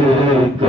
Salam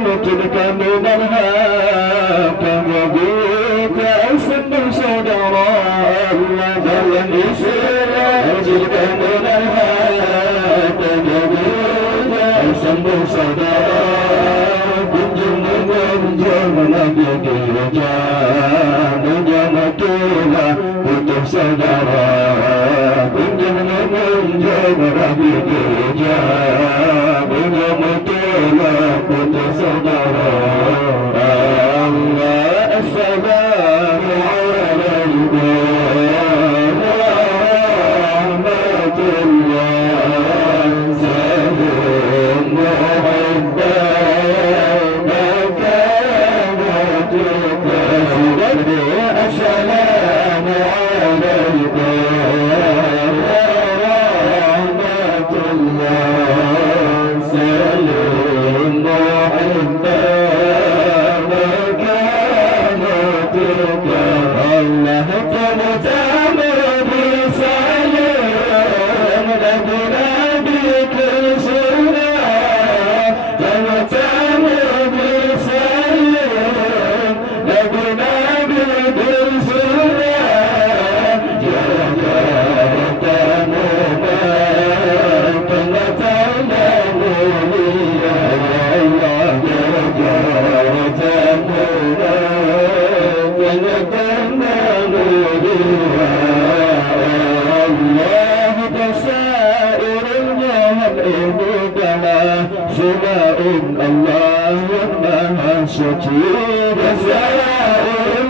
تلك من الهاب وبيك أسد صدرا لم يسير تلك من الهاب وبيك أسد صدرا من جملك رجال جمتنا كتب صدرا من جملك رجال جمتنا كتب صدرا الله السلام عليكم ورحمة الله سلام محبا السلام عليكم ورحمة الله سلام محبا مكانتك الله تمتامر بسلام لدنا بكل سنة تمتامر بسلام لدنا الله يمنع شكيب سائر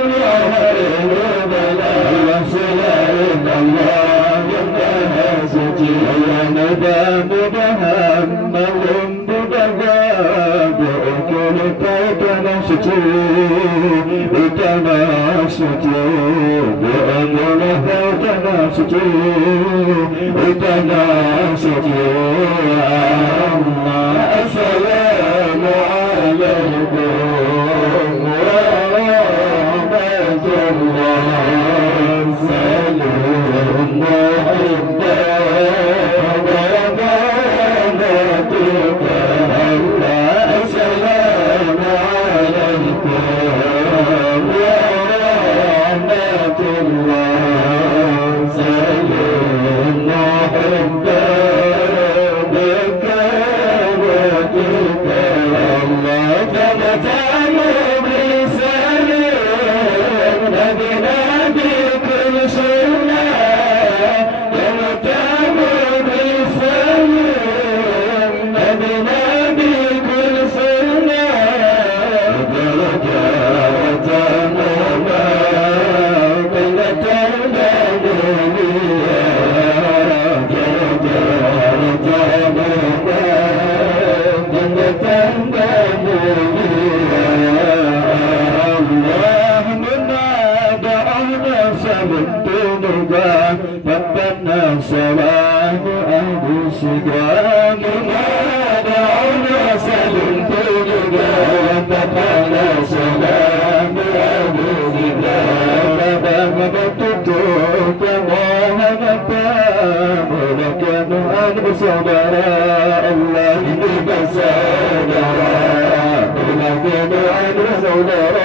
اليوم الله سلام الله يمنع شكيب ندام بهمهم ببغاب كل فوتنا شكيب شكيب بأمر فوتنا شكيب شكيب الله السلام عليكم ورحمة الله سلام محبا وبركاتك الله السلام عليكم ورحمة الله سلام محبا ربنا صلاة أهل الشجاع دعونا سلمت ربنا صلاة أهل الشجاع فبغبتك وهبت ولكن أنب صدراء الله بصدراء ولكن أنب صدراء